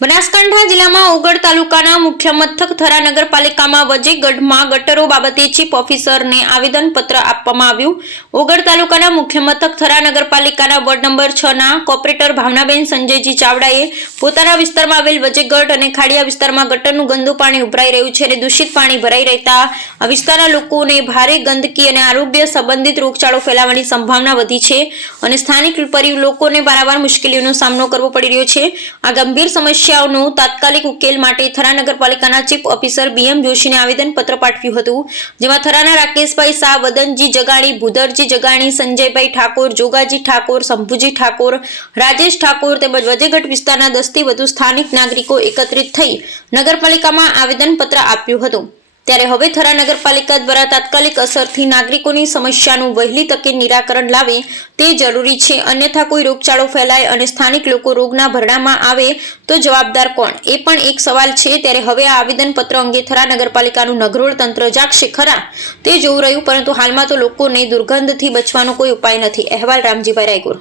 બનાસકાંઠા જિલ્લામાં ઓગળ તાલુકાના મુખ્ય મથક થરા નગરપાલિકામાં વજેગઢમાં ગટરો બાબતે ચીફ ઓફિસરને આવેદનપત્ર આપવામાં આવ્યું। ઓગળ તાલુકાના મુખ્ય મથક થરા નગરપાલિકાના વોર્ડ નંબર 6 ના કોર્પોરેટર ભાવનાબેન સંજયજી ચાવડાએ પોતાના વિસ્તારમાં આવેલ વજેગઢ અને ખાડિયા વિસ્તારમાં ગટરનું ગંદુ પાણી ઉભરાઈ રહ્યું છે અને દૂષિત પાણી ભરાઈ રહેતા આ વિસ્તારના લોકોને ભારે ગંદકી અને આરોગ્ય સંબંધિત રોગચાળો ફેલાવાની સંભાવના વધી છે અને સ્થાનિક લોકોને વારંવાર મુશ્કેલીઓનો સામનો કરવો પડી રહ્યો છે। આ ગંભીર સમસ્યાઓનો તાત્કાલિક ઉકેલ માટે થરા નગરપાલિકાના ચીફ ઓફિસર BM જોશીને આવેદનપત્ર પાઠવ્યું હતું, જેમાં થરાના રાકેશભાઈ શાહ, વદનજી જગાણી, ભૂધરજી જગાણી, સંજયભાઈ ઠાકોર, જોગાજી ઠાકોર, શંભુજી ઠાકોર, રાજેશ ઠાકોર તેમજ વજેગઢ વિસ્તારના 10 થી વધુ સ્થાનિક નાગરિકો એકત્રિત થઈ નગરપાલિકામાં આવેદનપત્ર આપ્યું હતું। ત્યારે હવે થરા નગરપાલિકા દ્વારા તાત્કાલિક અસરથી નાગરિકોની સમસ્યાનું વહેલી તકે નિરાકરણ લાવે તે જરૂરી છે, અન્યથા કોઈ રોગચાળો ફેલાય અને સ્થાનિક લોકો રોગના ભરડામાં આવે તો જવાબદાર કોણ, એ પણ એક સવાલ છે। ત્યારે હવે આ આવેદનપત્ર અંગે થરા નગરપાલિકાનું નગરોળ તંત્ર જાગશે ખરા તે જોવું રહ્યું, પરંતુ હાલમાં તો લોકોને દુર્ગંધથી બચવાનો કોઈ ઉપાય નથી। અહેવાલ રામજીભાઈ રાયગુર।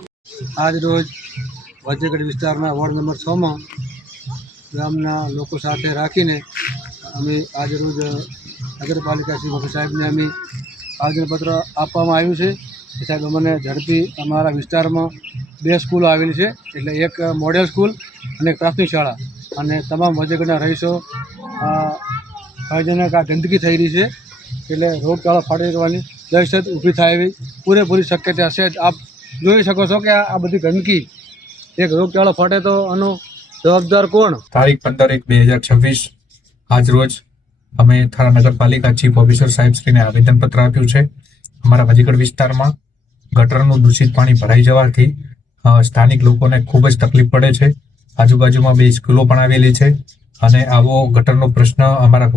આજ રોજ વજેગઢ વિસ્તારના વોર્ડ નંબર 6 માં ગામના લોકો સાથે રાખીને અમે આજ રોજ નગરપાલિકા શ્રી વકીલ સાહેબને અમે આવેદનપત્ર આપવામાં આવ્યું છે કે સાહેબ અમને ઝડપી અમારા વિસ્તારમાં 2 સ્કૂલો આવેલી છે, એટલે એક મોડેલ સ્કૂલ અને એક પ્રાથમિક શાળા, અને તમામ વજેગઢના રહીશો ભયજનક આ ગંદકી થઈ રહી છે, એટલે રોગચાળો ફાટી જવાની દહેશત ઊભી થાય એવી પૂરેપૂરી શક્યતા છે। આપ જોઈ શકો છો કે આ બધી ગંદકી એક રોગચાળો ફાટે તો આનો જવાબદાર કોણ? તારીખ 15/1/2026 આજ રોજ અમે થરા નગરપાલિકા ચીફ ઓફિસર સાહેબશ્રીને આવેદનપત્ર આપ્યું છે। અમારા વજેગઢ વિસ્તારમાં ગટરનું દૂષિત પાણી ભરાઈ જવાથી સ્થાનિક લોકોને ખૂબ જ તકલીફ પડે છે। આજુબાજુમાં 2 સ્કૂલો પણ આવેલી છે અને આવો ગટરનો પ્રશ્ન અમારા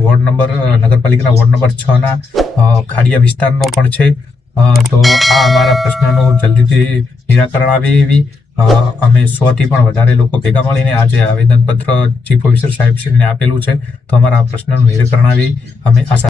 નગરપાલિકાના વોર્ડ નંબર 6 ના ખાડિયા વિસ્તારનો પણ છે। તો આ અમારા પ્રશ્નનું જલ્દીથી નિરાકરણ આવે એવી અમે 100 થી પણ વધારે લોકો ભેગા મળીને આજે આવેદનપત્ર ચીફ ઓફિસર સાહેબશ્રીને આપેલું છે। તો અમારા આ પ્રશ્નનું નિરાકરણ આવી અમે આશા